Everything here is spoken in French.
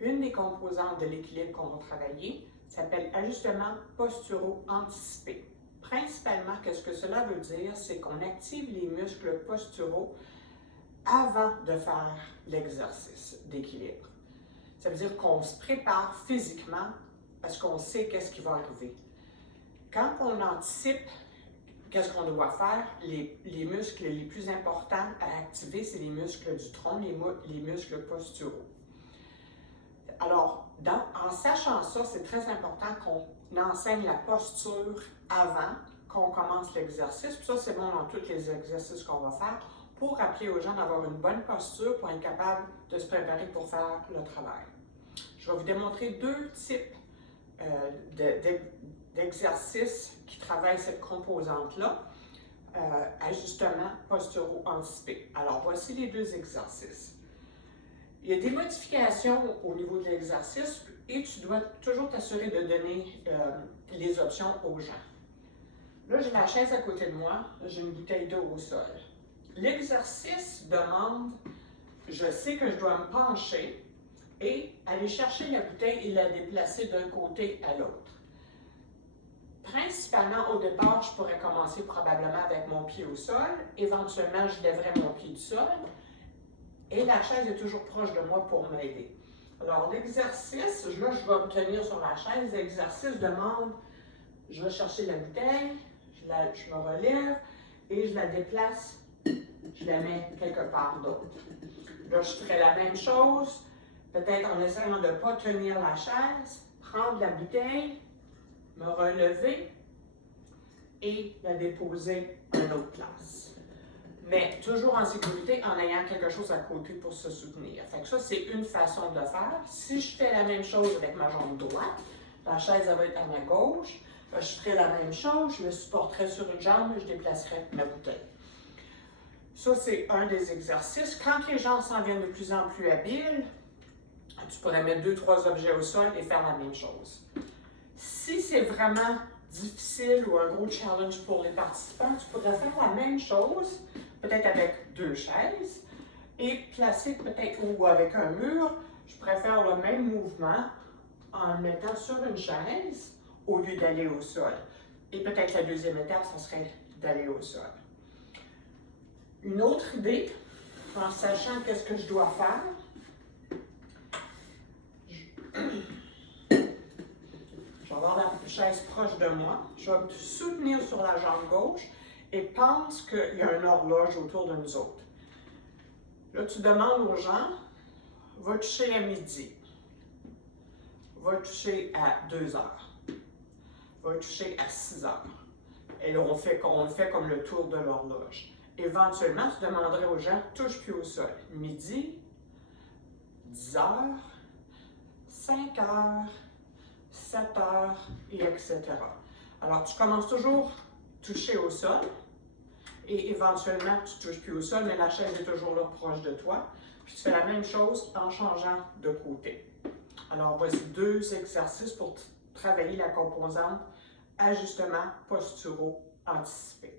Une des composantes de l'équilibre qu'on va travailler s'appelle ajustement posturaux anticipé. Principalement, qu'est-ce que cela veut dire? C'est qu'on active les muscles posturaux avant de faire l'exercice d'équilibre. Ça veut dire qu'on se prépare physiquement parce qu'on sait qu'est-ce qui va arriver. Quand on anticipe qu'est-ce qu'on doit faire, les muscles les plus importants à activer, c'est les muscles du tronc, les muscles posturaux. Alors, en sachant ça, c'est très important qu'on enseigne la posture avant qu'on commence l'exercice. Puis ça, c'est bon dans tous les exercices qu'on va faire pour rappeler aux gens d'avoir une bonne posture pour être capable de se préparer pour faire le travail. Je vais vous démontrer deux types d'exercices qui travaillent cette composante-là, ajustement posturaux anticipé. Alors, voici les deux exercices. Il y a des modifications au niveau de l'exercice et tu dois toujours t'assurer de donner les options aux gens. Là, j'ai la chaise à côté de moi, j'ai une bouteille d'eau au sol. L'exercice demande, je sais que je dois me pencher et aller chercher la bouteille et la déplacer d'un côté à l'autre. Principalement, au départ, je pourrais commencer probablement avec mon pied au sol. Éventuellement, je lèverais mon pied du sol. Et la chaise est toujours proche de moi pour m'aider. Alors, l'exercice, là, je vais me tenir sur la chaise. L'exercice demande, je vais chercher la bouteille, je me relève et je la déplace, je la mets quelque part d'autre. Là, je ferai la même chose, peut-être en essayant de ne pas tenir la chaise, prendre la bouteille, me relever et la déposer à une autre place. Mais toujours en sécurité, en ayant quelque chose à côté pour se soutenir. Fait que ça, c'est une façon de le faire. Si je fais la même chose avec ma jambe droite, la chaise elle va être à ma gauche, je ferai la même chose, je me supporterai sur une jambe et je déplacerai ma bouteille. Ça, c'est un des exercices. Quand les gens s'en viennent de plus en plus habiles, tu pourrais mettre 2-3 objets au sol et faire la même chose. Si c'est vraiment difficile ou un gros challenge pour les participants, tu pourrais faire la même chose, peut-être avec 2 chaises, et placer peut-être, ou avec un mur, je pourrais faire le même mouvement en le mettant sur une chaise au lieu d'aller au sol. Et peut-être la deuxième étape, ce serait d'aller au sol. Une autre idée, en sachant qu'est-ce que je dois faire, je vais avoir la chaise proche de moi, je vais me soutenir sur la jambe gauche et pense qu'il y a une horloge autour de nous autres. Là, tu demandes aux gens, va toucher à midi, va toucher à 2 heures, va toucher à 6 heures. Et là, on le fait comme le tour de l'horloge. Éventuellement, tu demanderais aux gens, touche plus au sol. Midi, 10 heures, 5 heures, 7 heures, et etc. Alors, tu commences toujours toucher au sol et éventuellement, tu ne touches plus au sol, mais la chaise est toujours là proche de toi. Puis, tu fais la même chose en changeant de côté. Alors, voici 2 exercices pour travailler la composante ajustement posturaux anticipé.